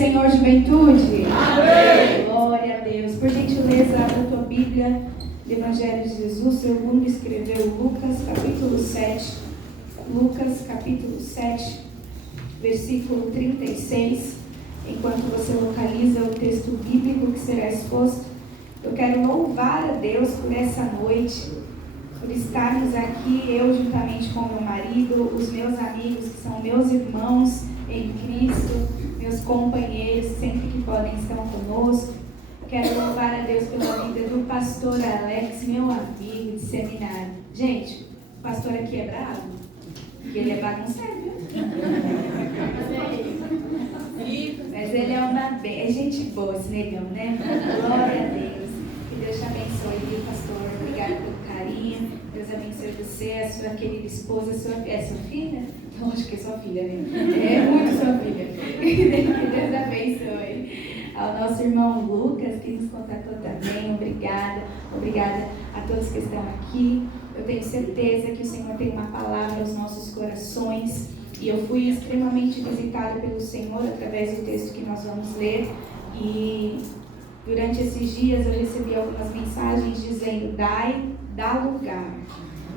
Senhor, juventude. Amém. Glória a Deus. Por gentileza, abra a tua Bíblia do Evangelho de Jesus. Segundo escreveu Lucas, capítulo 7. Lucas, capítulo 7, versículo 36. Enquanto você localiza o texto bíblico que será exposto, eu quero louvar a Deus por essa noite, por estarmos aqui, eu juntamente com meu marido, os meus amigos que são meus irmãos em Cristo, meus companheiros sempre que podem estar conosco. Quero louvar a Deus pela vida do pastor Alex, meu amigo de seminário. Gente, o pastor aqui é bravo, porque ele é bagunceiro, viu? Mas ele é gente boa, esse negão, né? Glória a Deus. Que Deus te abençoe, viu, pastor? Obrigada pelo carinho. Deus abençoe você, a sua querida esposa, é sua filha? Lógico que é sua filha, né? É muito sua filha. Que Deus abençoe. Ao nosso irmão Lucas, que nos contatou também, obrigada. Obrigada a todos que estão aqui. Eu tenho certeza que o Senhor tem uma palavra aos nossos corações. E eu fui extremamente visitada pelo Senhor através do texto que nós vamos ler. E durante esses dias eu recebi algumas mensagens dizendo: dá lugar.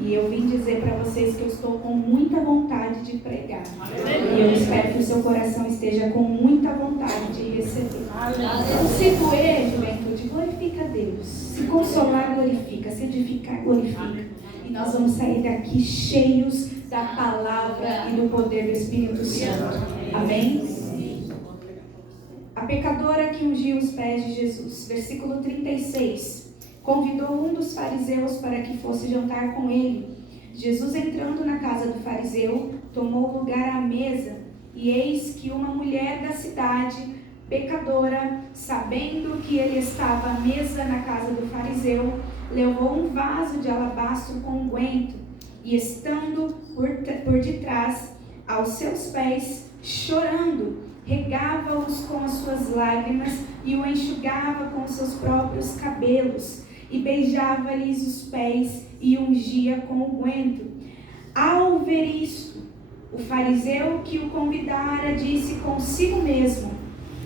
E eu vim dizer para vocês que eu estou com muita vontade de pregar. E eu espero que o seu coração esteja com muita vontade de receber. Se doer, juventude, glorifica a Deus. Se consolar, glorifica. Se edificar, glorifica. E nós vamos sair daqui cheios da palavra e do poder do Espírito Santo. Amém? A pecadora que ungiu os pés de Jesus. Versículo 36. Convidou um dos fariseus para que fosse jantar com ele. Jesus, entrando na casa do fariseu, tomou lugar à mesa. E eis que uma mulher da cidade, pecadora, sabendo que ele estava à mesa na casa do fariseu, levou um vaso de alabastro com unguento, e estando por detrás, aos seus pés, chorando, regava-os com as suas lágrimas e o enxugava com os seus próprios cabelos, e beijava-lhes os pés e ungia com unguento. Ao ver isto, o fariseu que o convidara disse consigo mesmo: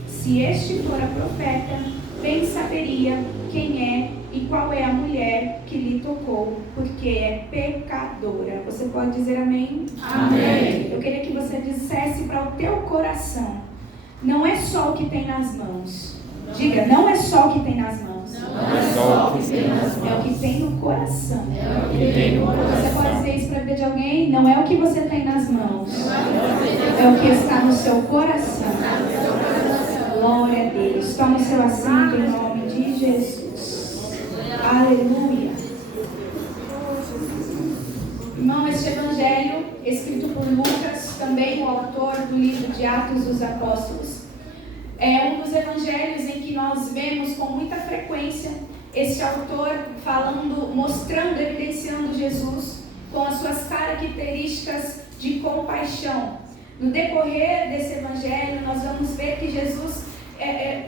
se este fora profeta, bem saberia quem é e qual é a mulher que lhe tocou, porque é pecadora. Você pode dizer amém? Amém. Eu queria que você dissesse para o teu coração: não é só o que tem nas mãos. Diga, não é só o que tem nas mãos. Não é só o que tem nas mãos. É o que tem no coração. É o que tem no coração. Você pode dizer isso para a vida de alguém? Não é o que você tem nas mãos. É o que está no seu coração. Glória a Deus. Toma o seu assento em nome de Jesus. Aleluia. Irmão, este evangelho, escrito por Lucas, também o autor do livro de Atos dos Apóstolos, é um dos evangelhos em que nós vemos com muita frequência esse autor falando, mostrando, evidenciando Jesus com as suas características de compaixão. No decorrer desse evangelho, nós vamos ver que Jesus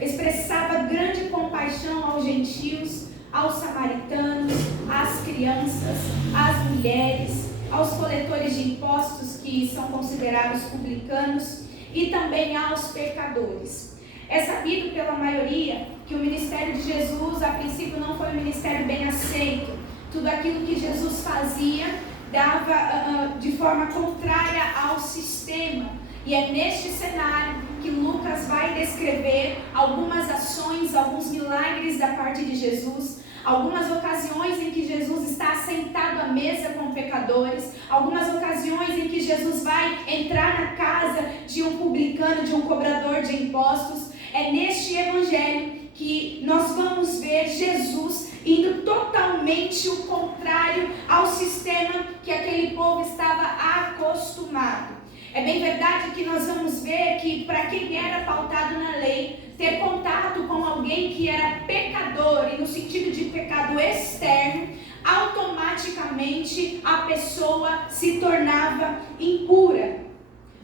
expressava grande compaixão aos gentios, aos samaritanos, às crianças, às mulheres, aos coletores de impostos, que são considerados publicanos, e também aos pecadores. É sabido pela maioria que o ministério de Jesus, a princípio, não foi um ministério bem aceito. Tudo aquilo que Jesus fazia dava de forma contrária ao sistema. E é neste cenário que Lucas vai descrever algumas ações, alguns milagres da parte de Jesus, algumas ocasiões em que Jesus está sentado à mesa com pecadores, algumas ocasiões em que Jesus vai entrar na casa de um publicano, de um cobrador de impostos. É neste evangelho que nós vamos ver Jesus indo totalmente o contrário ao sistema que aquele povo estava acostumado. É bem verdade que nós vamos ver que para quem era pautado na lei, ter contato com alguém que era pecador, e no sentido de pecado externo, automaticamente a pessoa se tornava impura.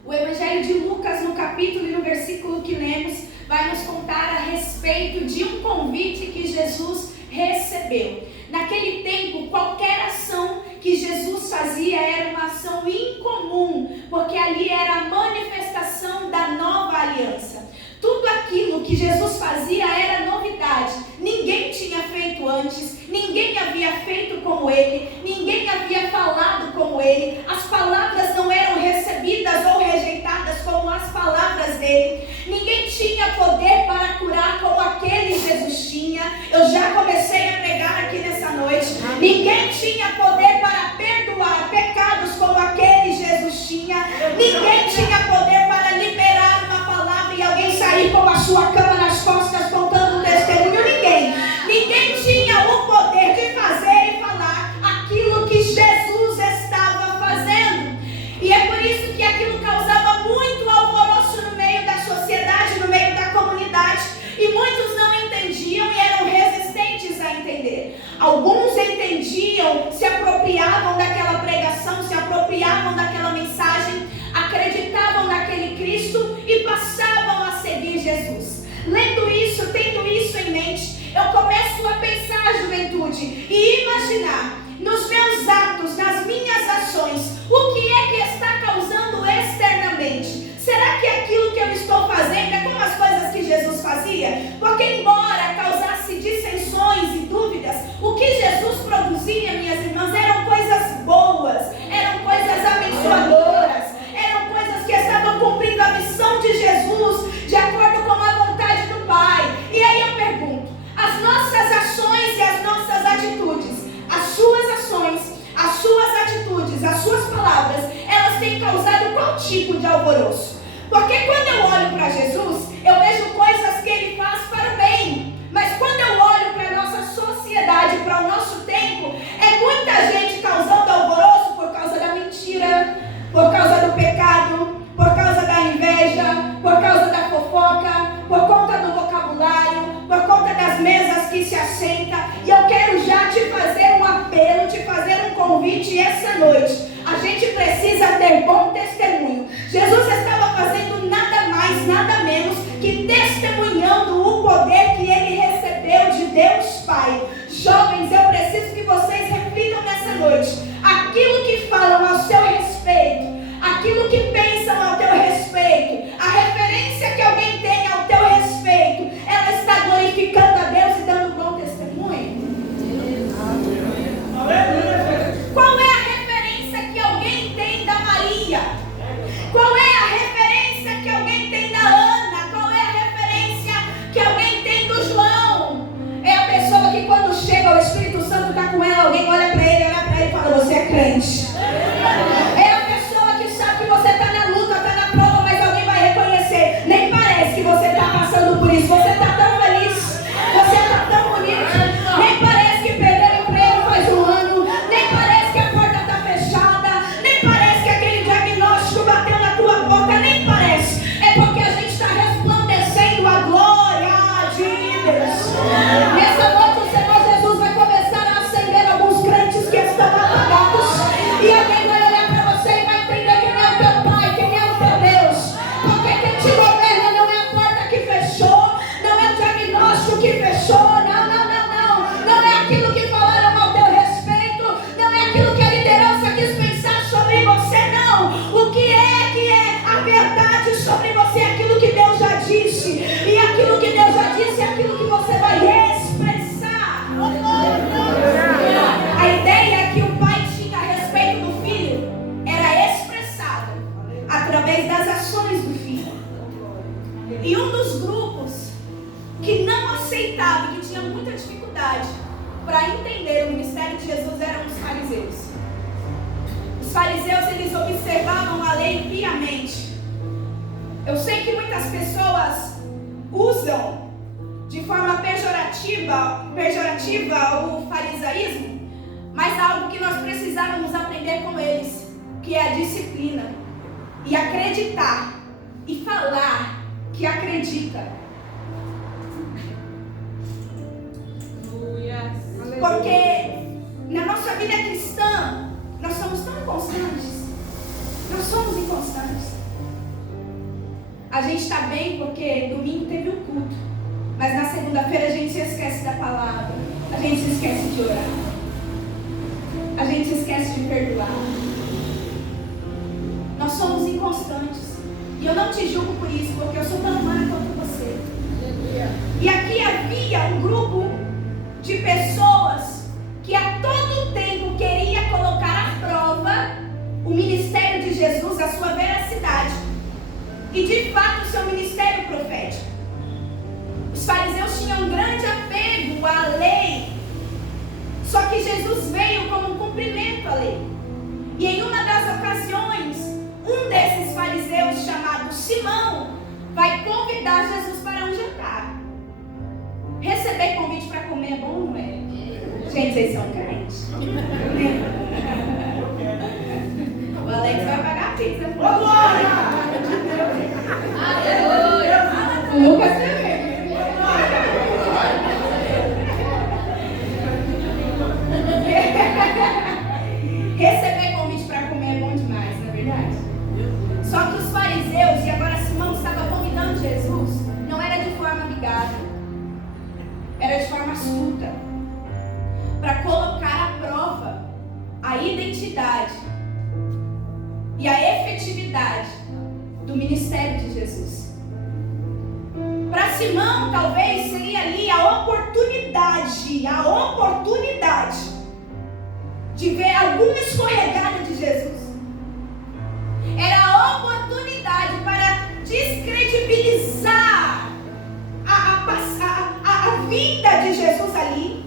O Evangelho de Lucas, no capítulo e no versículo que lemos, vai nos contar a respeito de um convite que Jesus recebeu. Naquele tempo, qualquer ação que Jesus fazia era uma ação incomum, porque ali era a manifestação da nova aliança. Tudo aquilo Jesus fazia era novidade. Ninguém tinha feito antes, ninguém havia feito como ele, ninguém havia falado como ele. As palavras não eram recebidas ou rejeitadas como as palavras dele. Ninguém tinha poder para curar como aquele Jesus tinha. Eu já comecei a pregar aqui nessa noite. Ninguém tinha poder para perdoar pecados como aquele Jesus tinha. Ninguém tinha poder para liberar uma palavra e alguém sair com a sua cama nas costas contando um testemunho. Ninguém tinha o poder de fazer e falar aquilo que Jesus estava fazendo. E é por isso que aquilo causava muito alvoroço no meio da sociedade, no meio da comunidade. E muitos não entendiam e eram resistentes a entender. Alguns entendiam, se apropriavam daquela pregação, se apropriavam daquela mensagem, acreditavam naquele Cristo e passavam a seguir Jesus. Lendo isso, tendo isso em mente, eu começo a pensar, juventude, e imaginar nos meus atos, nas minhas ações, o que é que está causando externamente. Será que aquilo que eu estou fazendo é como as coisas que Jesus fazia? Porque embora causasse dissensões e dúvidas, o que Jesus produzia, minhas irmãs, eram coisas boas, eram coisas abençoadoras, eram coisas que estavam cumprindo a missão de Jesus, de acordo com a vontade do Pai. E aí eu pergunto, as nossas ações e as nossas atitudes, as suas ações, as suas atitudes, as suas palavras, elas têm causado qual tipo de alvoroço? Porque quando eu olho para Jesus, eu vejo coisas que Ele faz para o bem. Mas quando eu olho para a nossa sociedade, para o nosso tempo, é muita gente causando alvoroço por causa da mentira, por causa do pecado, por causa da inveja, por causa da fofoca, por conta do vocabulário, por conta das mesas que se assentam. E eu quero já te fazer um apelo, te fazer um convite essa noite. A gente precisa ter bom testemunho. Jesus estava fazendo nada mais, nada menos que testemunhando o poder que Ele recebeu de Deus Pai. Jovens, eu preciso que vocês reflitam nessa noite. Aquilo que falam ao seu respeito, aquilo que pensam ao teu respeito, a referência que alguém tem ao teu respeito, ela está glorificando a Deus e dando bom testemunho? Qual é a referência que alguém tem da Maria? Qual é a referência que alguém tem da Ana? Qual é a referência que alguém tem do João? É a pessoa que quando chega o Espírito Santo está com ela, alguém olha para ele e fala, você é crente. É a pessoa que sabe que você está na luta, está na prova, mas alguém vai reconhecer. Nem parece que você está passando por isso. Você está tão feliz, você está tão bonito. Nem parece que perdeu o emprego faz um ano. Nem parece que a porta está fechada. Nem parece que aquele diagnóstico bateu na tua boca. Nem parece. É porque a gente está resplandecendo a glória de Deus. Nessa noite o Senhor Jesus vai começar a acender alguns crentes que estão apagados. E alguém vai olhar para você e vai entender quem é o teu Pai, quem é o teu Deus. Porque quem te governa não é a porta que fechou, não é o diagnóstico que fechou, não é aquilo que falaram ao teu respeito, não é aquilo que a liderança quis pensar sobre você, não. O que é a verdade sobre você, é aquilo que Deus já disse. E aquilo que Deus já disse é aquilo que você vai expressar. A ideia que o Pai tinha a respeito do Filho era expressada através das ações do Filho. E um dos grupos que não aceitava, que tinha muita dificuldade para entender o ministério de Jesus eram os fariseus. Os fariseus, eles observavam a lei piamente. Eu sei que muitas pessoas usam de forma pejorativa o farisaísmo, mas algo que nós precisávamos aprender com eles, que é a disciplina, e acreditar, e falar que acredita. Porque na nossa vida cristã, nós somos tão inconstantes. Nós somos inconstantes. A gente está bem porque domingo teve o culto, mas na segunda-feira a gente se esquece da palavra, a gente se esquece de orar, a gente se esquece de perdoar. Nós somos inconstantes. E eu não te julgo por isso, porque eu sou tão humana quanto você. E aqui havia um grupo de pessoas que a todo tempo queria colocar à prova o ministério de Jesus, a sua veracidade e de fato o seu ministério profético. Os fariseus tinham um grande apego à lei, só que Jesus veio como um cumprimento à lei. E em uma das ocasiões, um desses fariseus, chamado Simão, vai convidar Jesus para um jantar. Receber convite para comer é bom, não é? Gente, vocês são crentes. O Alex vai pagar a pizza. O Lucas também. Receber convite para comer é bom demais, não é verdade? Só que os fariseus, e agora Simão estava convidando Jesus, não era de forma amigável, era de forma astuta, para colocar à prova a identidade e a efetividade do ministério de Jesus. Para Simão, talvez seria ali a oportunidade de ver alguma escorregada de Jesus. Era a oportunidade para descredibilizar a vida de Jesus ali.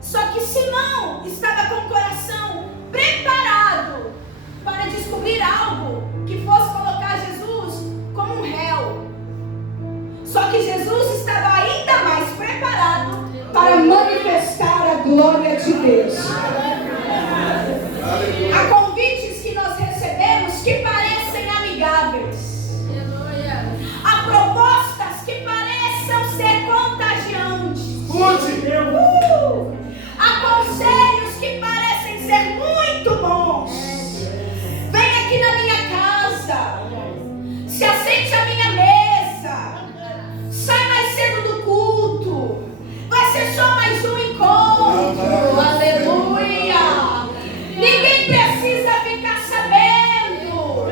Só que Simão estava com o coração preparado para descobrir algo que fosse colocar Jesus como um réu. Só que Jesus estava ainda mais preparado para manifestar a glória de Deus. Há convites que nós recebemos que parecem amigáveis. Há propostas que parecem ser contagiantes. Há conselhos que parecem ser muito bons. Vem aqui na minha casa, se assente à minha mesa, sai mais cedo do culto, vai ser só mais um encontro. Aleluia! Ninguém precisa ficar sabendo,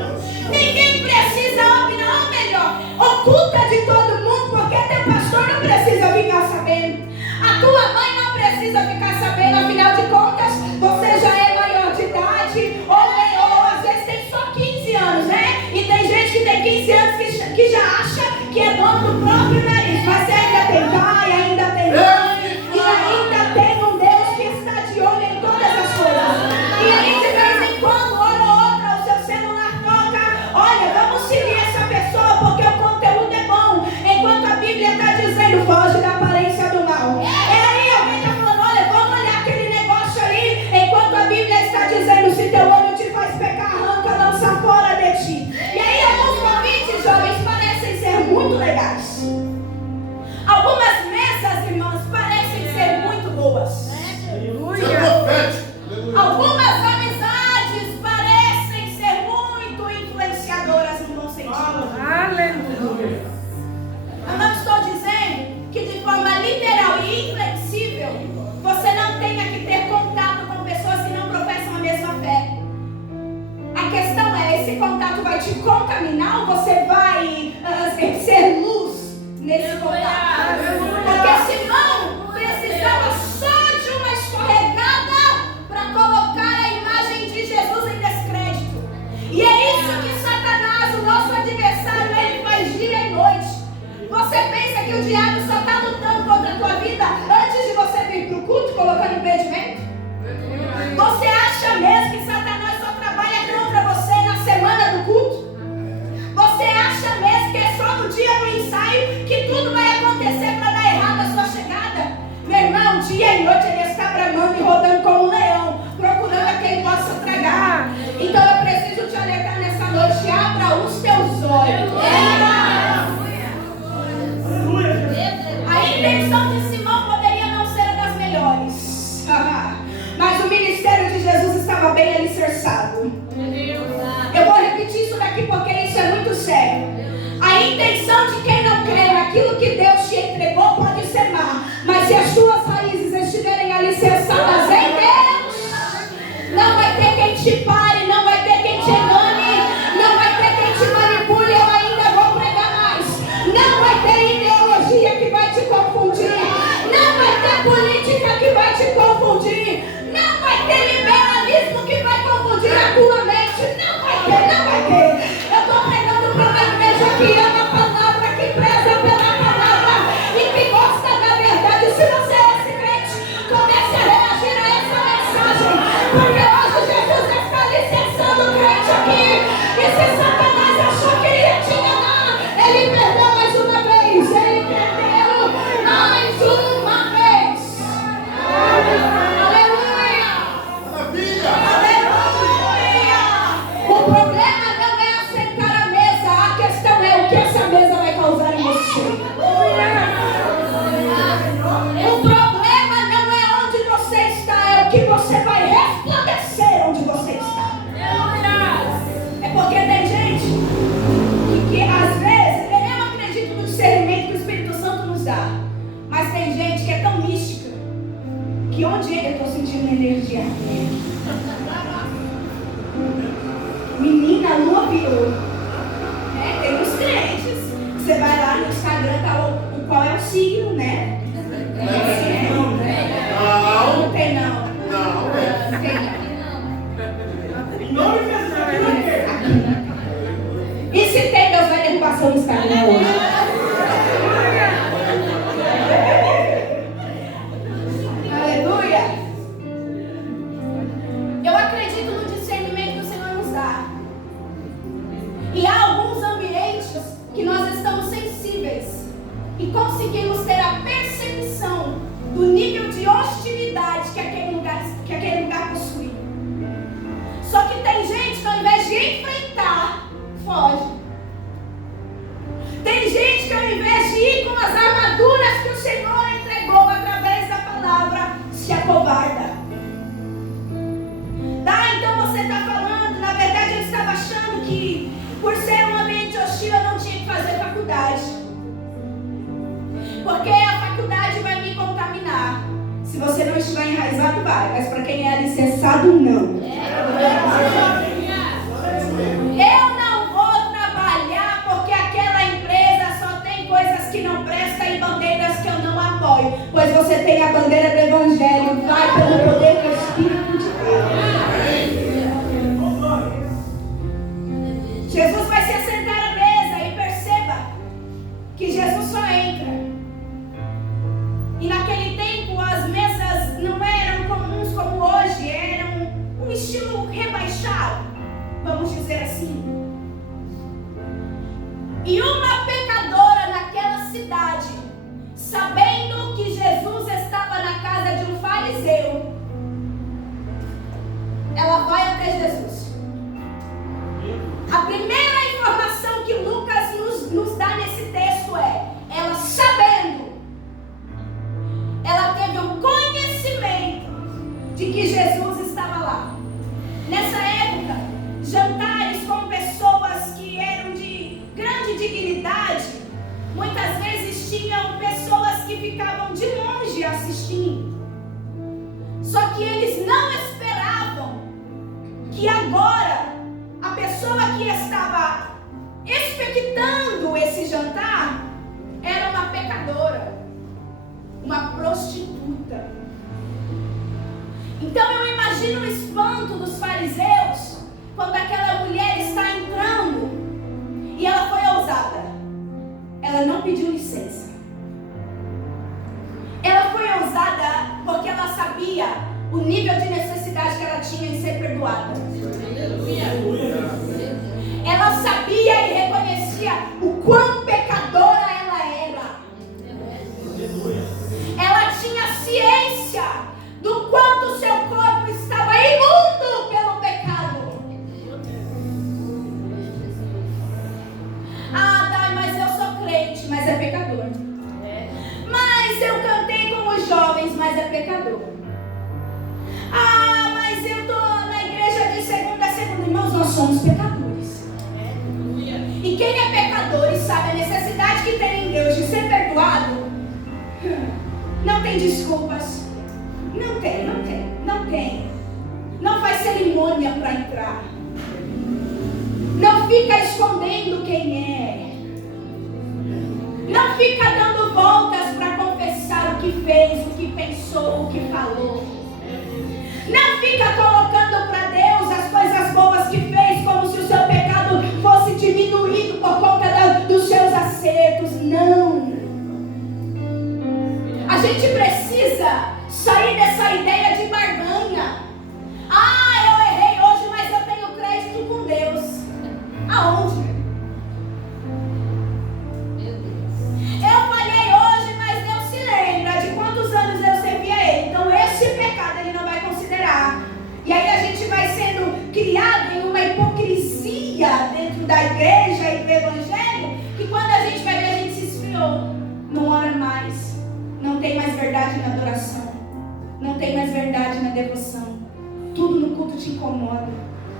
ninguém precisa opinar, ou melhor, oculta de todo mundo, porque teu pastor não precisa ficar sabendo, a tua mãe não precisa ficar sabendo, afinal de contas você já é maior de idade, ou às vezes tem só 15 anos, né? E tem gente que tem 15 anos que já acha que é dono do próprio nariz, mas ainda tem pai, ainda tem mãe, e ainda tem um Deus que está de olho em todas as coisas. E aí de vez em quando, hora ou outra, o seu celular toca, olha, vamos seguir essa pessoa porque o conteúdo é bom, enquanto a Bíblia está dizendo, foge da aparência do mal. E aí alguém está falando, olha, vamos olhar aquele negócio ali, enquanto a Bíblia está dizendo, se teu olho te faz pecar, arranca, lança fora de ti. E aí alguns convites, jovens, parecem ser muito legais. Algumas mesas, irmãos, parecem ser muito boas. Algumas amizades parecem ser muito influenciadoras no bom sentido. Aleluia. Eu não estou dizendo que de forma literal e inflexível você não tenha que ter contato com pessoas que não professam a mesma fé. A questão é, esse contato vai te contaminar ou você vai ser luz nesse contato? Porque Simão precisava só de uma escorregada para colocar a imagem de Jesus em descrédito. E é isso que Satanás, o nosso adversário, ele faz dia e noite. Você pensa que o diabo só está lutando contra a tua vida antes de você vir para o culto colocando impedimento? Você acha mesmo que Satanás só trabalha contra você na semana do culto? Você acha mesmo que é só no dia do ensaio que tudo vai acontecer para dar errado a sua chegada? Meu irmão, dia e noite ele está bramando e rodando como um leão, procurando a quem possa tragar. Então eu preciso te alertar nessa noite, abra os teus olhos. A intenção de Simão poderia não ser das melhores, mas o ministério de Jesus estava bem alicerçado. Eu vou repetir isso daqui porque isso é muito sério. A intenção de quem não crê naquilo que Deus te entregou pode ser má, mas se as tuas raízes estiverem alicerçadas em Deus, não vai ter quem te pare, não vai ter quem te engane, não vai ter quem te manipule. Eu ainda vou pregar mais. Não vai ter ideologia Você vai lá no Instagram, tá qual é o signo, né? Não tem não. Não tem não. E se tem, Deus vai derrubar seu Instagram hoje. Aleluia. Eu acredito no discernimento que o Senhor nos dá. E há alguns ambientes que nós estamos sensíveis e conseguimos ter a percepção do nível de hostilidade que aquele lugar possui. Só que tem gente que ao invés de enfrentar, foge. Tem gente que ao invés de ir com as armaduras que o Senhor entregou através da palavra, se acovarda. Então você está falando, na verdade eu estava achando que por ser um ambiente hostil eu não tinha que fazer faculdade. Porque a faculdade vai me contaminar. Se você não estiver enraizado, vai. Mas para quem é alicerçado, não. Eu não vou trabalhar porque aquela empresa só tem coisas que não prestam e bandeiras que eu não apoio. Pois você tem a bandeira do Evangelho. Vai pelo poder do Espírito de Deus. Jesus vai se assentar à mesa e perceba que Jesus só entra. E naquele tempo as mesas não eram comuns como hoje, eram um estilo rebaixado, vamos dizer assim. E uma pecadora naquela cidade, sabendo que Jesus estava na casa de um fariseu, ela vai até Jesus. A primeira informação que Lucas nos dá nesse texto é: ela sabendo, ela teve o conhecimento de que Jesus estava lá. Nessa época, jantares com pessoas que eram de grande dignidade, muitas vezes tinham pessoas que ficavam de longe assistindo. Só que eles não esperavam que agora a pessoa que estava expectando esse jantar era uma pecadora, uma prostituta. Então eu imagino o espanto dos fariseus quando aquela mulher está entrando e ela foi ousada. Ela não pediu licença. Ela foi ousada porque ela sabia o nível de necessidade que ela tinha em ser perdoada. Ela sabia e reconhecia o quão pecadora ela era. Ela tinha ciência do quanto seu corpo estava imundo pelo pecado. Ah, Dai, mas eu sou crente, mas é pecador. Mas eu cantei com os jovens, mas é pecador. Ah, mas eu estou na igreja de segunda a segunda. Irmãos, nós somos pecadores. E quem é pecador e sabe a necessidade que tem em Deus de ser perdoado, não tem desculpas. Não tem. Não faz cerimônia para entrar. Não fica escondendo quem é. Não fica dando voltas para confessar o que fez, o que pensou, o que falou. Não fica colocando para Deus as coisas boas que fez, como se o seu pecado fosse diminuído por conta dos seus acertos. Não. A gente precisa sair dessa ideia de barganha. Ah, eu errei hoje, mas eu tenho crédito com Deus. Aonde? Eu falhei hoje, mas Deus se lembra de quantos anos eu servi a Ele. Então esse pecado Ele não vai considerar. E aí a gente vai sendo criado em uma hipocrisia dentro da igreja e do evangelho, que quando a gente vai ver, a gente se esfriou. Não ora mais. Não tem mais verdade na adoração. Não tem mais verdade na devoção. Tudo no culto te incomoda.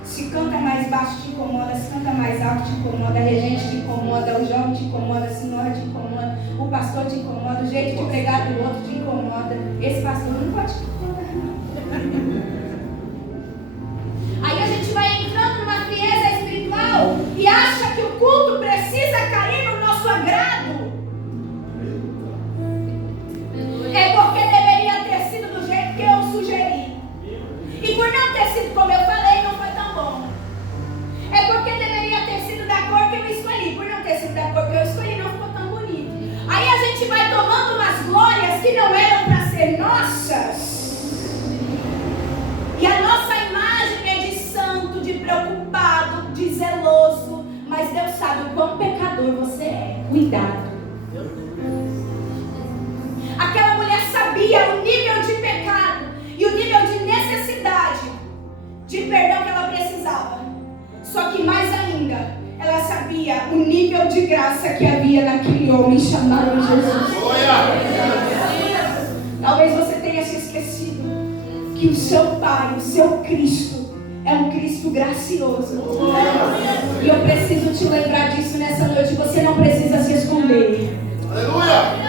Se canta mais baixo te incomoda. Se canta mais alto te incomoda. A regente te incomoda. O jovem te incomoda. A senhora te incomoda. O pastor te incomoda. O jeito de pregar do outro te incomoda. Esse pastor não pode te incomodar, não. Aí a gente vai entrando numa frieza espiritual e acha que o culto precisa cair no nosso agrado. tecido da cor que eu escolhi não ficou tão bonito. Aí a gente vai tomando umas glórias que não eram para ser nossas. E a nossa imagem é de santo, de preocupado, de zeloso. Mas Deus sabe o quão pecador você é. Cuidado. Aquela mulher sabia o nível de pecado e o nível de necessidade de perdão que ela precisava. Só que mais ainda, ela sabia o nível de graça que havia naquele homem chamado Jesus. Talvez você tenha se esquecido que o seu Pai, o seu Cristo, é um Cristo gracioso. E eu preciso te lembrar disso nessa noite. Você não precisa se esconder.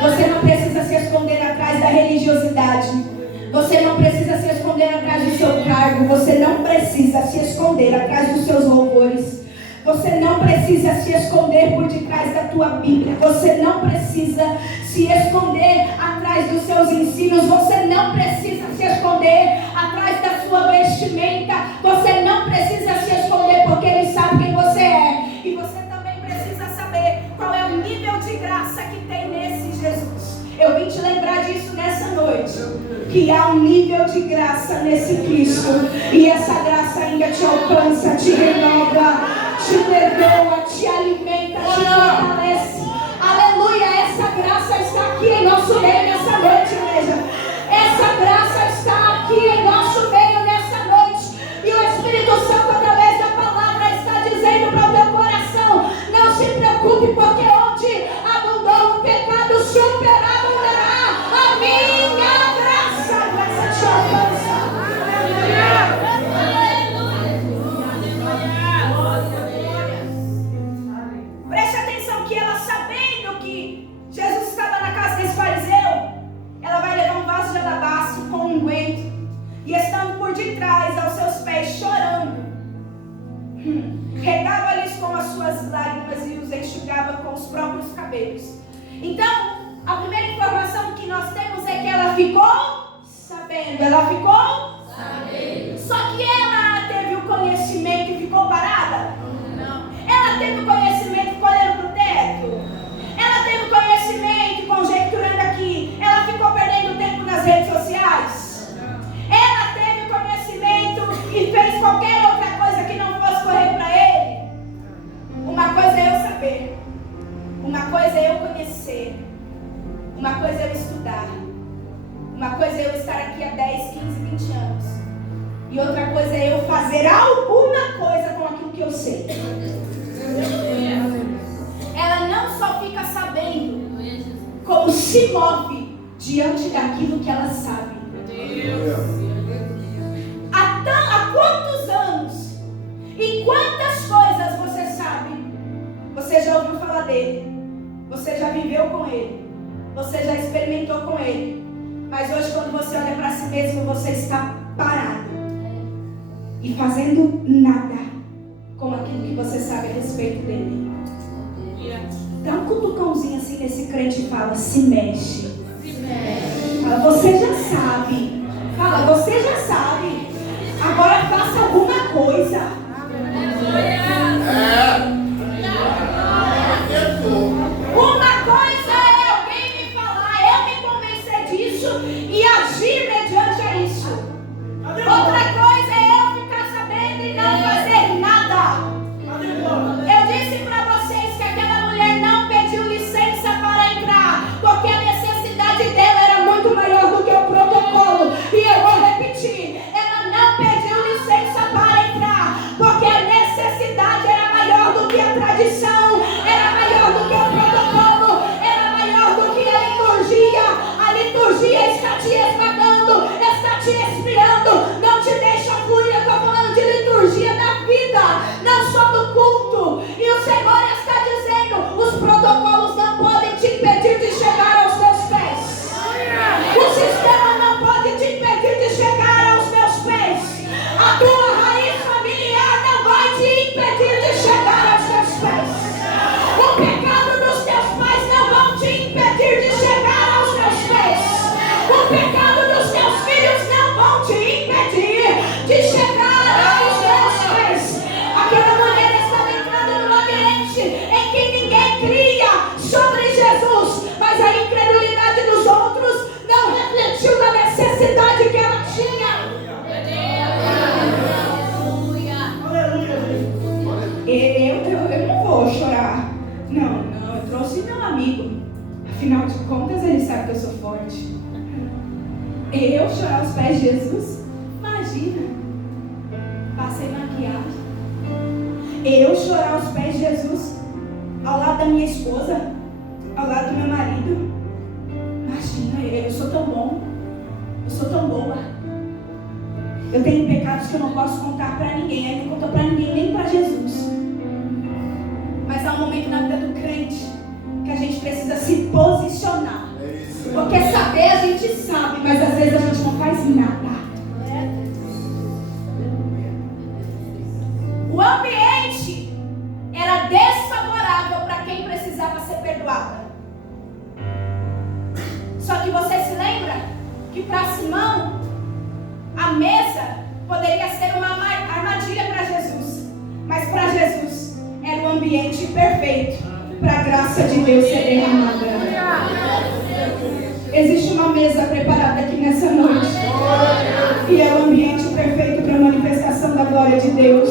Você não precisa se esconder atrás da religiosidade. Você não precisa se esconder atrás do seu cargo. Você não precisa se esconder atrás dos seus louvores. Você não precisa se esconder por detrás da tua Bíblia. Você não precisa se esconder atrás dos seus ensinos. Você não precisa se esconder atrás da sua vestimenta. Você não precisa se esconder porque Ele sabe quem você é. E você também precisa saber qual é o nível de graça que tem nesse Jesus. Eu vim te lembrar disso nessa noite. Que há um nível de graça nesse Cristo. E essa graça ainda te alcança, te renova, te perdoa, te alimenta, te fortalece. Aleluia, essa graça está aqui em nosso meio nessa noite, igreja. Essa graça está aqui em nosso meio nessa noite. E o Espírito Santo, através da palavra, está dizendo para o teu coração: não se preocupe, porque onde abundou o pecado, superabundará a minha graça. A graça te alcança. Preste atenção que ela, sabendo que Jesus estava na casa desse fariseu, ela vai levar um vaso de alabastro com um unguento e, estando por detrás aos seus pés, chorando, regava-lhes com as suas lágrimas e os enxugava com os próprios cabelos. Então, a primeira informação que nós temos é que ela ficou sabendo. Ela ficou sabendo. Só que ela teve o conhecimento e ficou parada? Não. Ela teve o conhecimento e ficou olhando para o teto? Ela teve o conhecimento e conjecturando aqui? Ela ficou perdendo tempo nas redes sociais? Não. Ela teve o conhecimento e fez qualquer outra coisa que não fosse correr para ele? Uma coisa é eu saber. Uma coisa é eu conhecer. Uma coisa é eu estudar. Uma coisa é eu estar aqui há 10, 15, 20 anos. E outra coisa é eu fazer alguma coisa com aquilo que eu sei. Ela não só fica sabendo, como se move diante daquilo que ela sabe. Há quantos anos e quantas coisas você sabe? Você já ouviu falar dele? Você já viveu com ele? Você já experimentou com ele? Mas hoje, quando você olha para si mesmo, você está parado e fazendo nada com aquilo que você sabe a respeito dele. Dá um cutucãozinho assim nesse crente e fala: se mexe. Fala: você já sabe. Fala: você já sabe. Agora faça alguma coisa. Uma coisa é alguém me falar, eu me convencer disso e agir mediante a isso. Outra coisa é eu ficar sabendo e não fazer nada. Eu disse para vocês que aquela mulher não pediu licença para entrar, porque a necessidade dela era muito maior do que o protocolo. E eu vou repetir: ela não pediu licença para entrar, cria sobre Jesus, mas a incredulidade dos outros não refletiu na necessidade que ela tinha. Eu não vou chorar. Não, eu trouxe meu amigo. Afinal de contas, ele sabe que eu sou forte. Eu chorar aos pés de Jesus? Imagina. Passei maquiagem. Eu chorar aos pés de Jesus ao lado da minha esposa, ao lado do meu marido. Imagina, eu sou tão bom. Eu sou tão boa. Eu tenho pecados que eu não posso contar para ninguém. Aí não conto para ninguém, nem para Jesus. Mas há um momento na vida do crente que a gente precisa se posicionar. Porque saber a gente sabe, mas às vezes a gente não faz nada. O ambiente era desfavorável para quem precisava ser perdoado. Só que você se lembra que para Simão a mesa poderia ser uma armadilha para Jesus, mas para Jesus era o ambiente perfeito para a graça de Deus ser derramada. Existe uma mesa preparada aqui nessa noite, e é o ambiente perfeito para a manifestação da glória de Deus.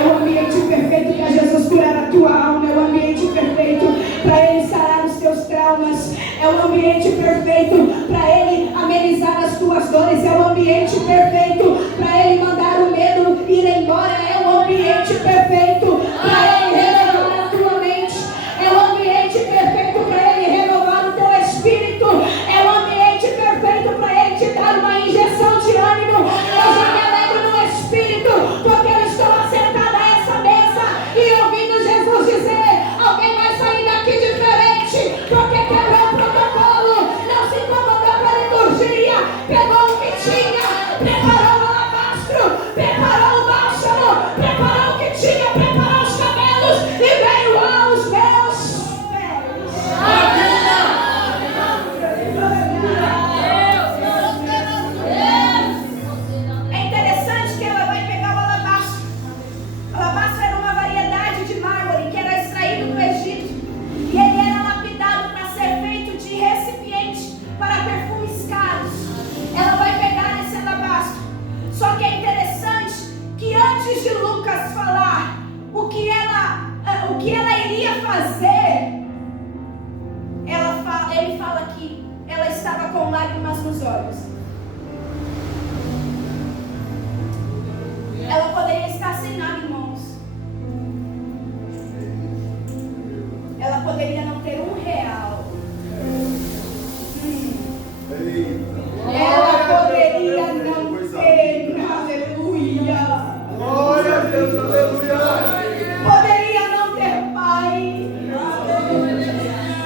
É o ambiente perfeito para Jesus curar a tua alma. É o ambiente perfeito para Ele sarar os teus traumas. É o ambiente perfeito para Ele amenizar as tuas dores. É o ambiente perfeito para Ele mandar o medo ir embora. É o ambiente perfeito para Ele renovar a tua mente. É o ambiente perfeito para Ele renovar o teu espírito. É o ambiente perfeito para Ele te dar uma injeção de ânimo. Eu já me alegro no espírito, porque eu estou acertada a essa mesa e ouvindo Jesus dizer: alguém vai sair daqui diferente, porque quebrou o protocolo, não se incomodou com a liturgia, pegou o que tinha, preparou o alabastro, preparou o bálsamo, preparou o que tinha, preparou os cabelos e veio aos meus pés. É interessante que ela vai pegar o alabastro. O alabastro era uma variedade de mármore que era extraído do Egito, e ele era lapidado para ser feito de recipiente para perfumes caros. Ela vai pegar esse alabastro. Só que é interessante que antes de Lucas falar o que ela iria fazer, ele fala que ela estava com lágrimas nos olhos. Ela poderia estar sem nada em mãos. Ela poderia não ter R$1. Ela poderia não ter, aleluia. Glória a Deus, aleluia. Poderia não ter pai.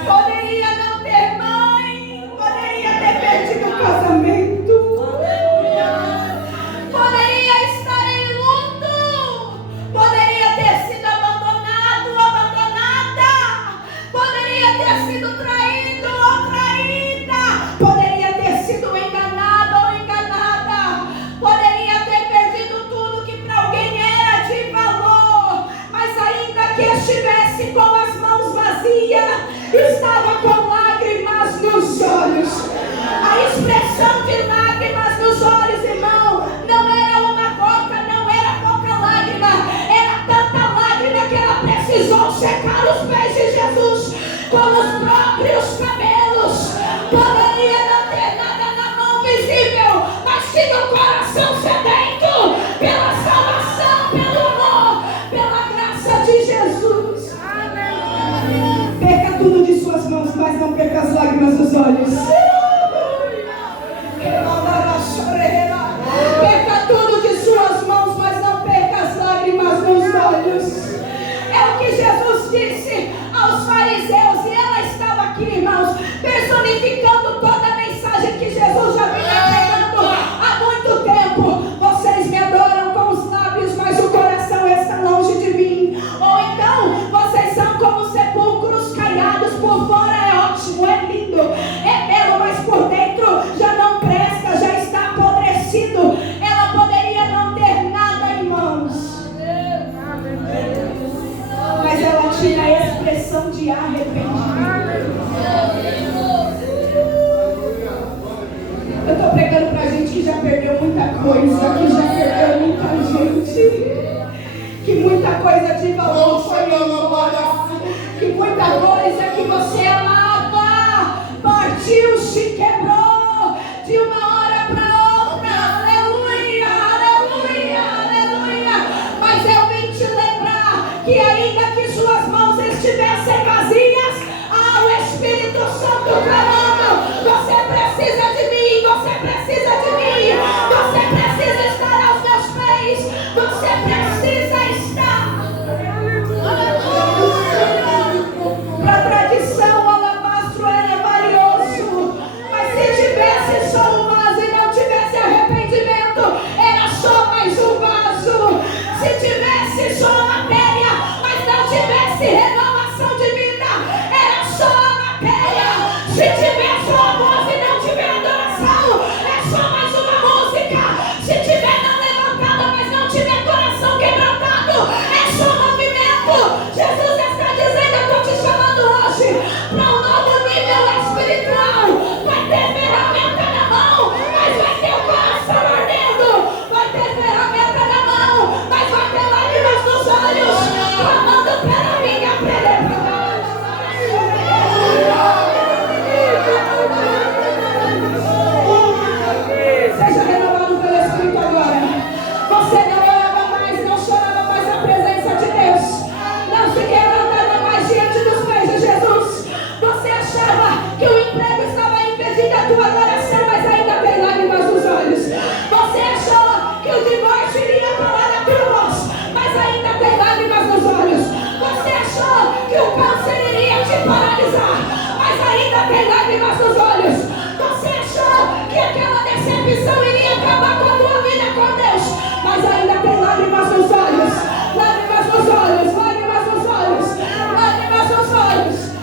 Poderia não ter mãe. Poderia ter perdido o casamento. Poderia estar em luto. Poderia ter sido abandonado ou abandonada. Poderia ter sido traído ou traída. Poderia ter sido enganado ou enganada. Poderia ter perdido tudo que para alguém era de valor. Mas ainda que estivesse com as mãos vazias, estava com lágrimas nos olhos. A expressão de lágrimas nos olhos, irmão, não era uma gota, não era pouca lágrima. Era tanta lágrima que ela precisou secar os pés de Jesus com os próprios cabelos. Poderia não ter nada na mão visível, mas tinha o coração sedento pela salvação, pelo amor, pela graça de Jesus. Perca tudo de suas mãos, mas não perca as lágrimas dos olhos. Perca tudo de suas mãos, mas não perca as lágrimas nos olhos. É o que Jesus disse aos fariseus, e ela estava aqui, irmãos, personificando toda a mensagem que Jesus já vinha pregando há muito tempo. Vocês me adoram com os lábios, mas o coração está longe de mim. Ou então, vocês são como sepulcros caiados, por fora é ótimo, é lindo, é belo, mas por dentro já não presta, já está apodrecido. Ela poderia não ter nada em mãos, mas ela tinha a expressão de arrependimento. Eu estou pregando pra gente que já perdeu muita coisa, que já perdeu muita gente, que muita coisa de valor foi embora, que muita coisa que você amava partiu, se quebrou de uma hora para outra. Aleluia, aleluia, aleluia. Mas eu vim te lembrar que ainda que suas mãos estivessem vazias, o Espírito Santo clamando: você precisa de mim, você precisa de mim, você precisa estar aos meus pés, você precisa estar. Para a tradição, o alabastro era valioso, mas se tivesse só um vaso e não tivesse arrependimento, era só mais um vaso. Se tivesse só a matéria, mas não tivesse renovação de vida, era só a matéria. Se tiver só a voz e não tiver adoração, é só mais uma música. Se tiver não levantada, mas não tiver coração quebrantado, é só movimento. Jesus está dizendo: eu estou te chamando hoje para um novo nível espiritual. Vai ter ferramenta na mão, mas vai ter o coração ardendo. Vai ter ferramenta na mão, mas vai ter lágrimas nos olhos, clamando pela minha preleção. Seja renovado pelo Espírito agora. Você não orava mais, não chorava mais na presença de Deus, não se quebrantava mais diante dos pés de Jesus. Você achava que o emprego estava impedindo a tua adoração, mas ainda tem lágrimas nos olhos. Você achou que o divórcio iria parar na tua voz, mas ainda tem lágrimas nos olhos. Você achou que o câncer iria te paralisar, mas ainda tem lágrimas nos olhos. Você achou que aquela decepção iria acabar com a tua vida com Deus, mas ainda tem lágrimas nos olhos. Lágrimas nos olhos, lágrimas nos olhos, lágrimas nos olhos.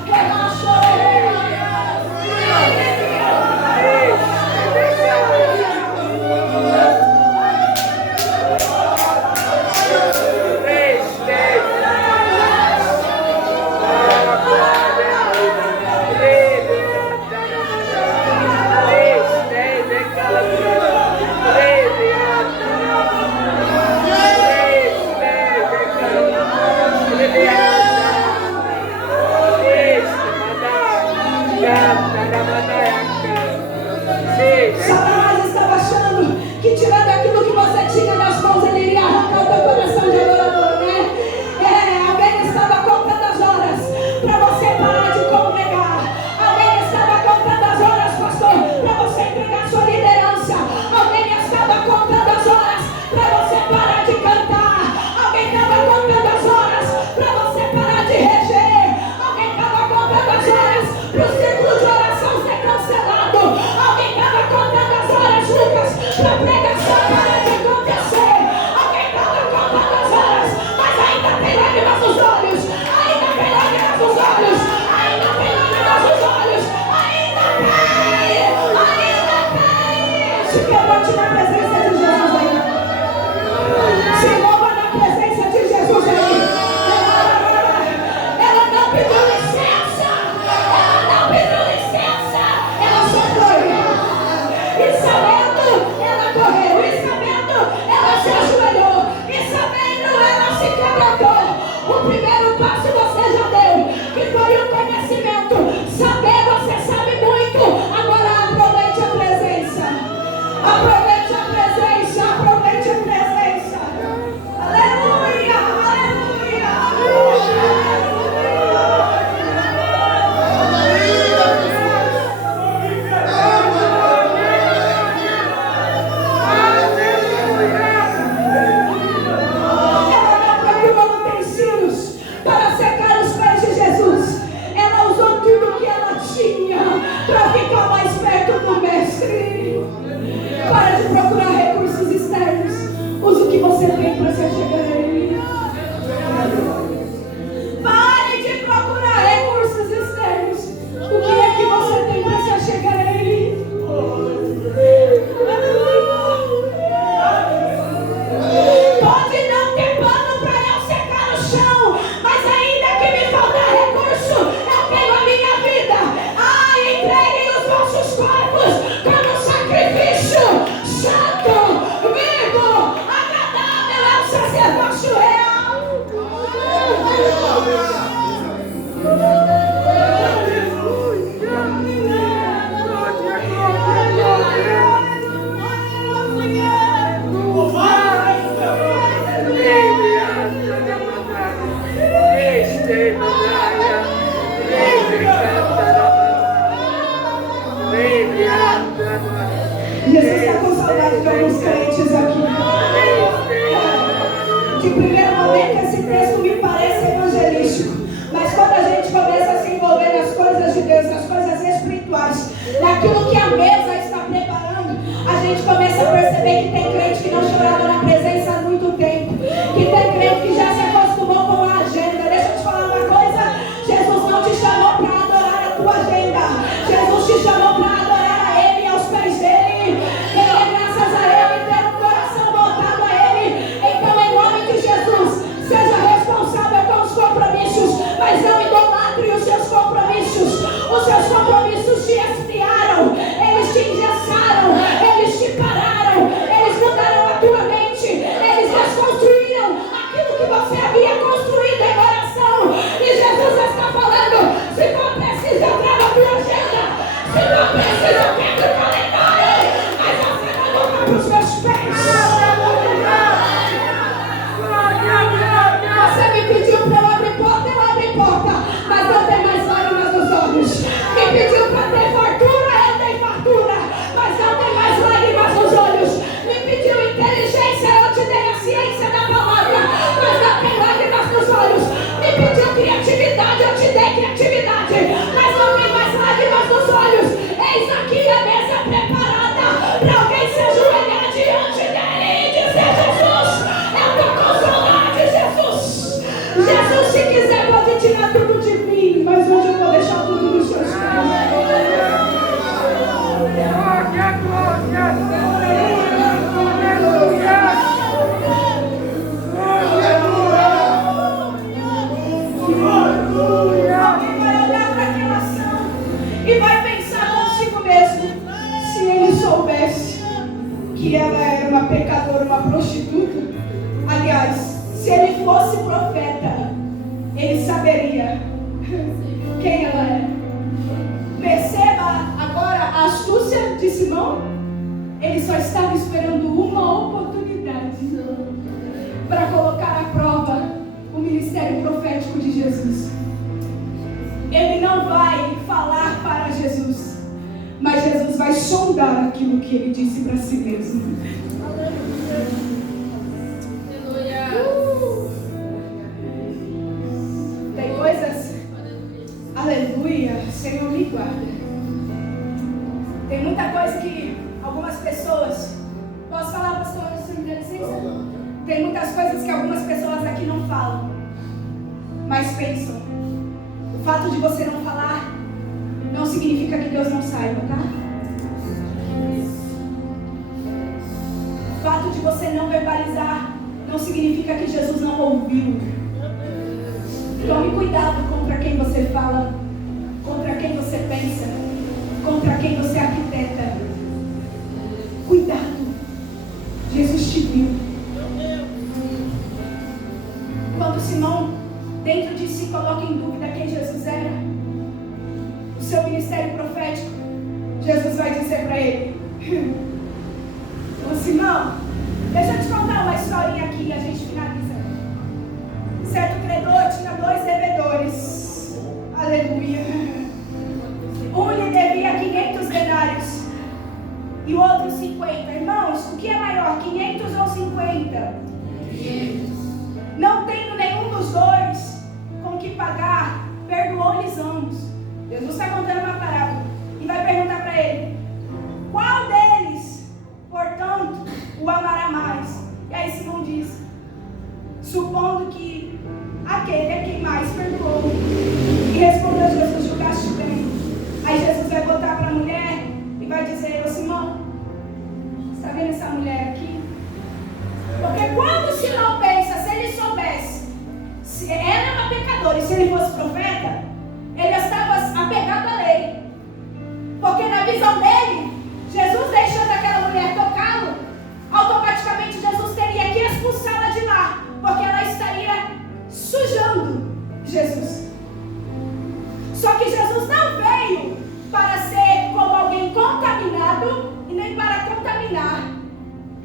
Jesus está com saudade de alguns crentes aqui. De primeiro momento, esse texto me parece evangelístico. Mas quando a gente começa a se envolver nas coisas de Deus, nas coisas espirituais, naquilo que a mesa está preparando, a gente começa a perceber que tem crente que não chorava na presença há muito tempo. Que tem crente que já se acostumou com a agenda. Deixa eu te falar uma coisa. Jesus não te chamou para adorar a tua agenda. Jesus te chamou para adorar a Ele aos pés dEle. Graças a Ele, ter um coração voltado a Ele. Então, em nome de Jesus, seja responsável com os compromissos, mas não idolatre os seus compromissos. Os seus compromissos te esfriaram, eles te engessaram, eles te pararam, eles mudaram a tua mente, eles desconstruíram aquilo que você havia construído em oração. E Jesus está falando: se for preciso, eu trago a tua agenda, se for preciso, eu quebro o calendário, mas você vai voltar para os meus pés. Você me pediu para eu abrir porta, eu abri porta, mas não tem mais lágrimas nos olhos. Me pediu para ter fartura, eu dei fartura, mas não tem mais lágrimas nos olhos. Me pediu inteligência, eu te dei a ciência da palavra, mas não tem lágrimas nos olhos. Me pediu criatividade, eu te dei criatividade, mas não tem mais lágrimas nos olhos. Eis aqui a mesa preparada para alguém se ajoelhar diante dele e dizer: Jesus, eu estou com saudade, Jesus. Jesus, se quiser, pode tirar tudo de mim, mas hoje eu vou deixar tudo nos seus pés. Alguém vai olhar para aquela ação e vai pensar consigo mesmo: se ele soubesse que ela era uma pecadora, uma prostituta, aliás, se ele fosse profeta, ele saberia quem ela é. Perceba agora a astúcia de Simão. Ele só estava esperando uma oportunidade para colocar à prova o ministério profético de Jesus. Ele não vai falar para Jesus, mas Jesus vai sondar aquilo que ele disse para si mesmo. Tem coisas, aleluia, Senhor me guarda. Tem muita coisa que algumas pessoas, posso falar, pastor, se me dá licença? Tem muitas coisas que algumas pessoas aqui não falam, mas pensam. O fato de você não falar não significa que Deus não saiba, tá? O fato de você não verbalizar não significa que Jesus não ouviu. Tome cuidado contra quem você fala, contra quem você pensa, contra quem você arquiteta. Cuidado. Jesus te viu. Quando Simão, dentro de si, coloca em dúvida quem Jesus era, o seu ministério profético, Jesus vai dizer para ele: ô Simão, deixa eu te contar uma historinha aqui e a gente finaliza. Certo credor tinha 2 devedores. Aleluia. Um lhe devia 500 denários e o outro 50. Irmãos, o que é maior, 500 ou 50? 500. Não tendo nenhum dos dois com que pagar, perdoou-lhes ambos. Jesus está contando uma parábola e vai perguntar para ele: qual deles, portanto, o amará mais? E aí Simão diz: supondo que aquele é quem mais perdoou. E respondeu Jesus: julgaste bem. Aí Jesus vai voltar para a mulher e vai dizer: ô Simão, está vendo essa mulher aqui? Porque quando Simão pensa, se ele soubesse, se ela é uma pecadora e se ele fosse profeta, ele estava apegado à lei. Porque na visão dele, Jesus deixando aquela mulher tocá-lo, automaticamente Jesus teria que expulsá-la de lá, porque ela estaria sujando Jesus. Só que Jesus não veio para ser como alguém contaminado e nem para contaminar.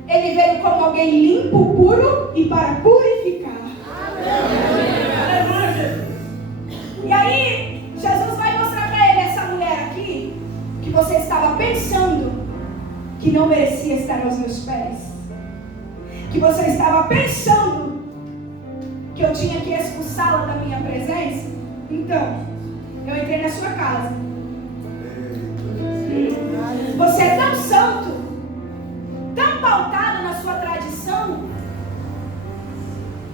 Ele veio como alguém limpo, puro e para purificar. Aleluia. E aí, Jesus vai mostrar para ele: essa mulher aqui, que você estava pensando que não merecia estar aos meus pés, que você estava pensando que eu tinha que expulsá-la da minha presença, então eu entrei na sua casa. Você é tão santo, tão pautado na sua tradição,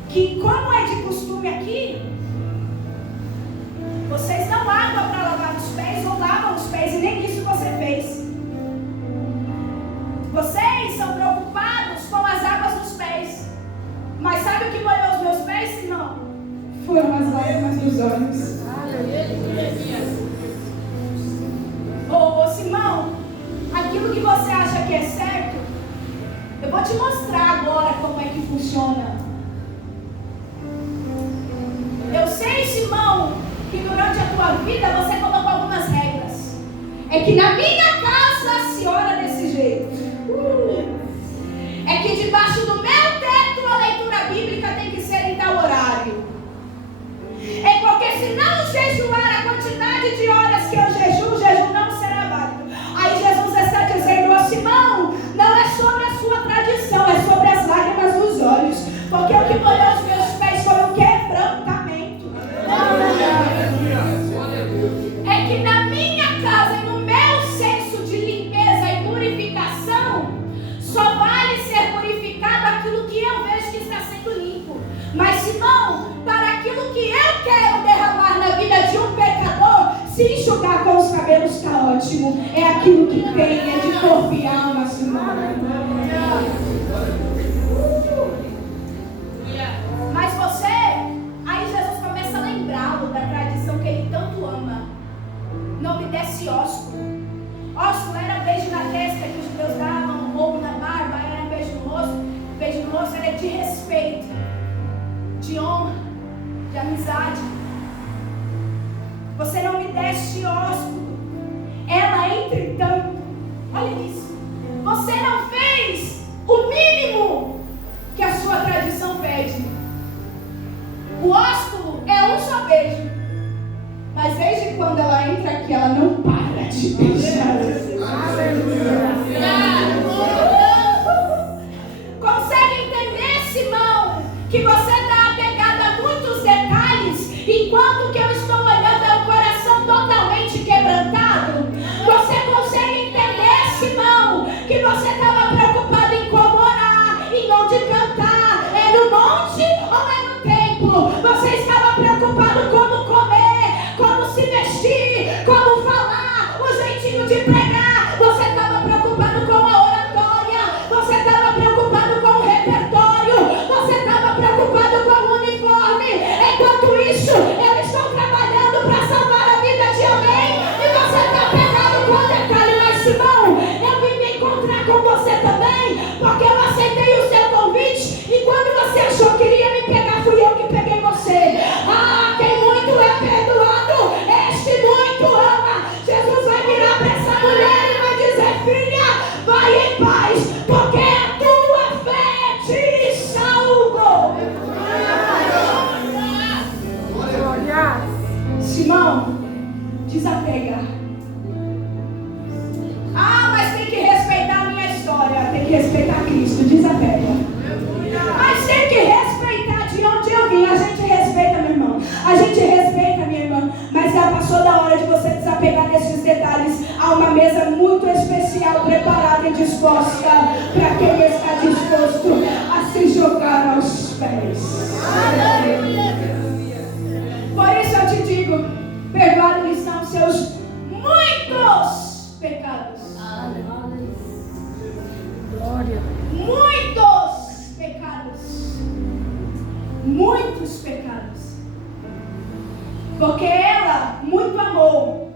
que, como é de costume aqui, vocês não água para lavar os pés ou lavam os pés, e nem isso você fez. Vocês são preocupados com as águas dos pés, mas sabe o que molhou os meus pés? Não, foram as lágrimas dos olhos. Ô Simão, aquilo que você acha que é certo, eu vou te mostrar agora como é que funciona. Eu sei, Simão, que durante a tua vida você colocou algumas regras. É que na minha casa se ora desse jeito. É que debaixo do meu teto a leitura bíblica tem que ser em tal horário. É porque se não jejuar a quantidade de horas que eu jejuo, o jejum não será válido. Aí Jesus está dizendo, ó Simão, não é sobre a sua tradição, é sobre as lágrimas dos olhos. Porque o que molhou os meus pés foi o quebrantamento. É que na minha casa e no meu senso de limpeza e purificação, só vale ser purificado aquilo que eu vejo que está sendo limpo. Mas Simão, para aquilo que eu quero derramar na vida de um pecador, se enxugar com os cabelos está ótimo. É aquilo que tem, é de corpo e alma, Simão. Mas você, aí Jesus começa a lembrá-lo da tradição que ele tanto ama. Não me desse ósculo. Ósculo era beijo na testa que os judeus davam, ou na barba, era beijo no rosto. Beijo no rosto era de respeito, de honra, de amizade. Você não me deste ósculo. Ela, entretanto, olha isso, você não fez o mínimo que a sua tradição pede. O ósculo é um só beijo, mas desde quando ela entra aqui, ela não para de beijar. Consegue entender, Simão, que você está apegado a muitos detalhes, enquanto que eu estou olhando é o coração totalmente quebrantado? Você consegue entender, Simão, que você estava preocupado em como orar, em onde cantar? É no monte ou é no templo? Você estava preocupado como comer, como se vestir, como falar, o jeitinho de pregar. Você estava preocupado com a oratória, você estava preocupado com o repertório, você estava preocupado com o uniforme. Enquanto isso, eu estou trabalhando para salvar a vida de alguém e você está pegado com o detalhe. Mas Simão, eu vim me encontrar com você também, porque eu aceitei o seu convite, e quando você achou que iria me pegar, fui eu que peguei você. Ah, quem muito é perdoado, este muito ama. Jesus vai virar para essa mulher e vai dizer, filha, vai em paz, porque a tua fé te salvou. Simão, desapega. Ah, mas tem que respeitar a minha história, tem que respeitar Cristo, desapega. Mas tem que respeitar de onde eu vim. A gente respeita, meu irmão, a gente respeita, minha irmã, mas já passou da hora de você desapegar desses detalhes. Há uma mesa muito especial, preparada e disposta para quem está disposto a se jogar aos pés. Por isso eu te digo, perdoados são seus muitos pecados. Glória. Muitos pecados. Muitos pecados. Porque ela muito amou,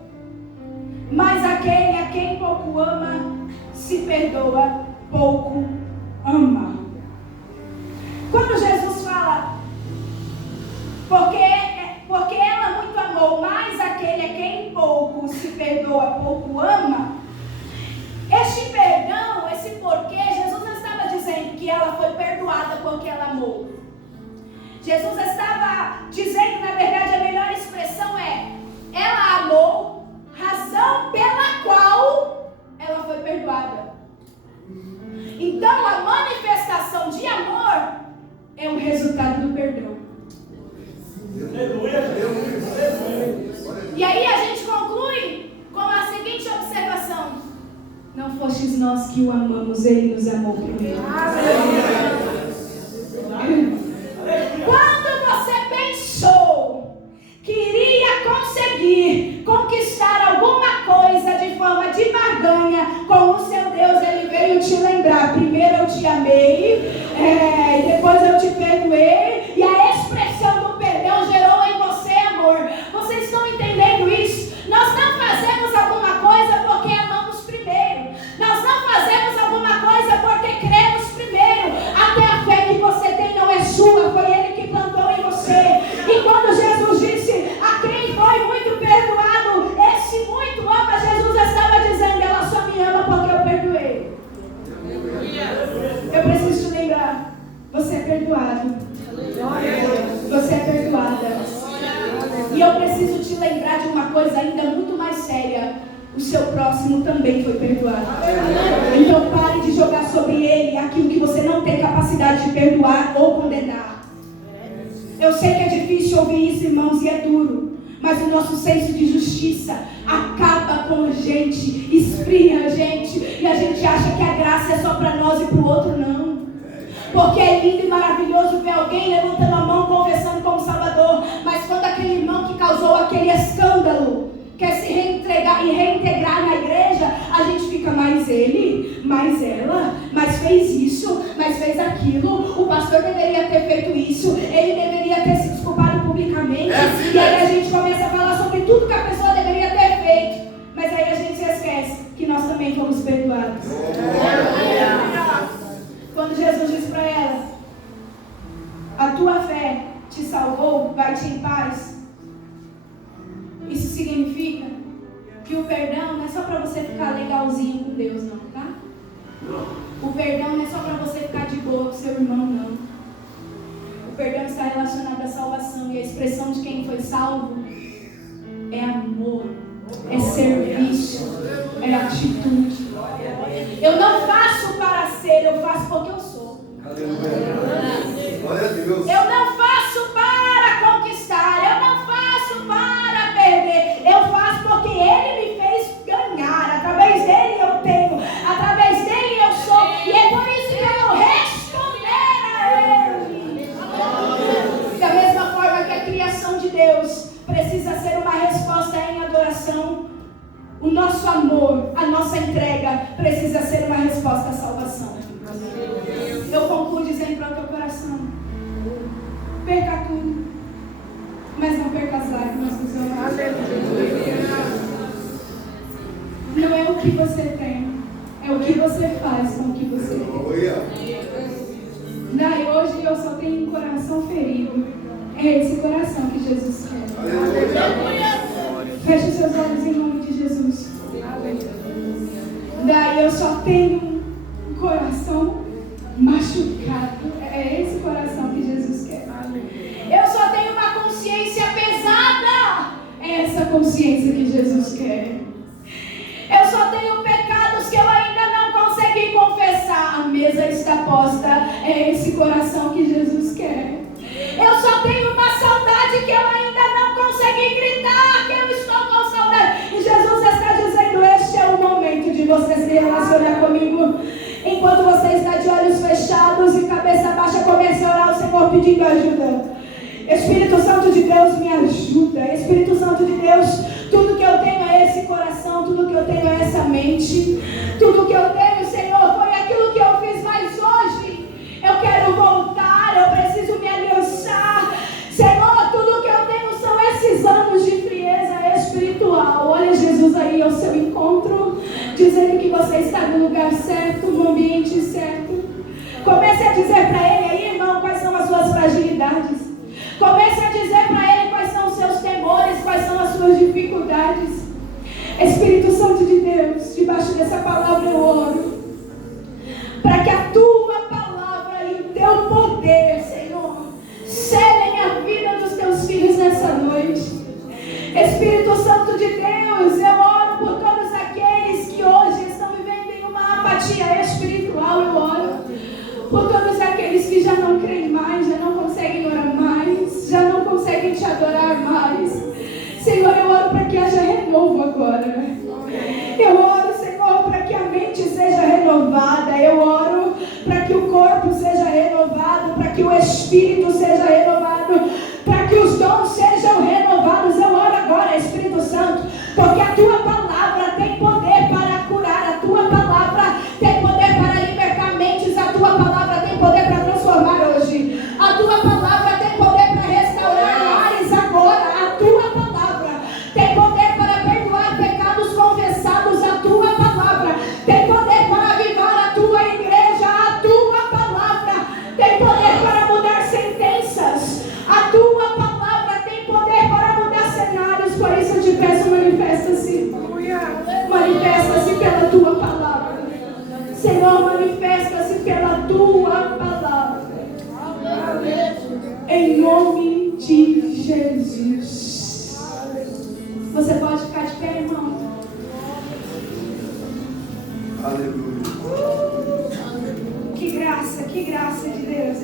mas aquele a quem pouco ama, se perdoa, pouco ama. Quando Jesus fala, porque ela muito amou, mas aquele a quem pouco se perdoa, pouco ama, este perdão, esse porquê, Jesus não estava dizendo que ela foi perdoada porque ela amou. Jesus estava dizendo, na verdade, a melhor expressão é, ela amou, razão pela qual ela foi perdoada. fostes nós que o amamos, Ele nos amou primeiro. Quando você pensou que iria conseguir conquistar alguma coisa de forma de barganha com o seu Deus, Ele veio te lembrar: primeiro eu te amei, e depois eu te perdoei, e a expressão do perdão gerou em você amor. Vocês estão entendendo isso? Nós não fazemos alguma coisa porque amamos primeiro. Nós não fazemos alguma coisa porque cremos primeiro. Até a fé que você tem não é sua, foi Ele que plantou em você. E quando Jesus disse: a quem foi muito perdoado, esse muito ama, Jesus estava dizendo: ela só me ama porque eu perdoei. Eu preciso te lembrar: você é perdoado. Você é perdoada. E eu preciso te lembrar de uma coisa ainda muito mais séria: o seu próximo também foi perdoado. Então pare de jogar sobre ele aquilo que você não tem capacidade de perdoar ou condenar. Eu sei que é difícil ouvir isso, irmãos, e é duro, mas o nosso senso de justiça acaba com a gente, esfria a gente, e a gente acha que a graça é só para nós e para o outro não. Porque é lindo e maravilhoso ver alguém levantando a mão, confessando como Salvador, mas quando aquele irmão que causou aquele escândalo quer se reintegrar na igreja, a gente fica: mais ele, mais ela, mas fez isso, mas fez aquilo, o pastor deveria ter feito isso, ele deveria ter se desculpado publicamente, e aí a gente começa a falar sobre tudo que a pessoa deveria ter feito, mas aí a gente se esquece que nós também fomos perdoados. Quando Jesus diz para ela: a tua fé te salvou, vai-te em paz. Isso significa que o perdão não é só para você ficar legalzinho com Deus, não, tá? O perdão não é só para você ficar de boa com seu irmão, não. O perdão está relacionado à salvação, e a expressão de quem foi salvo é amor, é serviço, é atitude. Eu não faço para ser, eu faço porque eu sou. Eu não faço para conquistar, eu não faço para perder, eu faço porque Ele me fez ganhar. Através dele eu tenho, através dele eu sou, e é por isso que eu vou responder a Ele. Da mesma forma que a criação de Deus precisa ser uma resposta em adoração, o nosso amor, a nossa entrega precisa ser uma resposta à salvação. Eu concluo dizendo para o teu coração: perca tudo, mas não perca as lágrimas dos olhos. Não é o que você tem, é o que você faz com o que você tem. Daí hoje eu só tenho um coração ferido. É esse coração que Jesus quer. Feche os seus olhos em nome de Jesus. Daí eu só tenho um coração machucado. É esse coração que Jesus quer. Eu só tenho uma consciência pesada. É essa consciência que Jesus quer. Eu só tenho pecados que eu ainda não consegui confessar. A mesa está posta. É esse coração que Jesus quer. Eu só tenho uma saudade que eu ainda não consegui gritar, que eu estou com saudade. E Jesus está dizendo: este é o momento de você se relacionar comigo. Enquanto você está de olhos fechados e cabeça baixa, comece a orar ao Senhor pedindo ajuda. Espírito Santo de Deus, me ajuda. Espírito Santo de Deus, tudo que eu tenho é esse coração, tudo que eu tenho é essa mente. Tudo que eu tenho, Senhor, foi aquilo que eu fiz, mas hoje eu quero voltar, eu preciso me aliançar. Senhor, tudo que eu tenho são esses anos de frieza espiritual. Olha Jesus aí ao seu encontro, dizendo que você está no lugar certo, no ambiente certo. Comece a dizer para Ele aí, irmão, quais são as suas fragilidades. Comece a dizer para Ele quais são os seus temores, quais são as suas dificuldades. Espírito Santo de Deus, debaixo dessa palavra eu oro, para que a Tua palavra e o Teu poder, Senhor, selem a vida dos Teus filhos nessa noite. Espírito Santo de Deus, eu oro por todos aqueles que hoje estão vivendo em uma apatia espiritual. Eu oro por todos aqueles que já não creem mais, já não conseguem orar mais, já não conseguem Te adorar mais. Senhor, eu oro para que haja renovo agora. Eu oro, Senhor, para que a mente seja porque a tua palavra tem poder para curar, a tua palavra tem poder para libertar mentes, a tua palavra tem poder para transformar hoje, a tua palavra tem poder para restaurar lares agora, a tua palavra tem poder para perdoar pecados confessados, a tua palavra tem poder para avivar a tua igreja, a tua palavra tem poder para mudar sentenças, a tua palavra tem poder para mudar cenários. Por isso eu te peço, manifesta-se, manifesta-se pela tua palavra, Senhor, manifesta-se pela tua palavra, em nome de Jesus. Você pode ficar de pé, irmão? Aleluia. Que graça de Deus.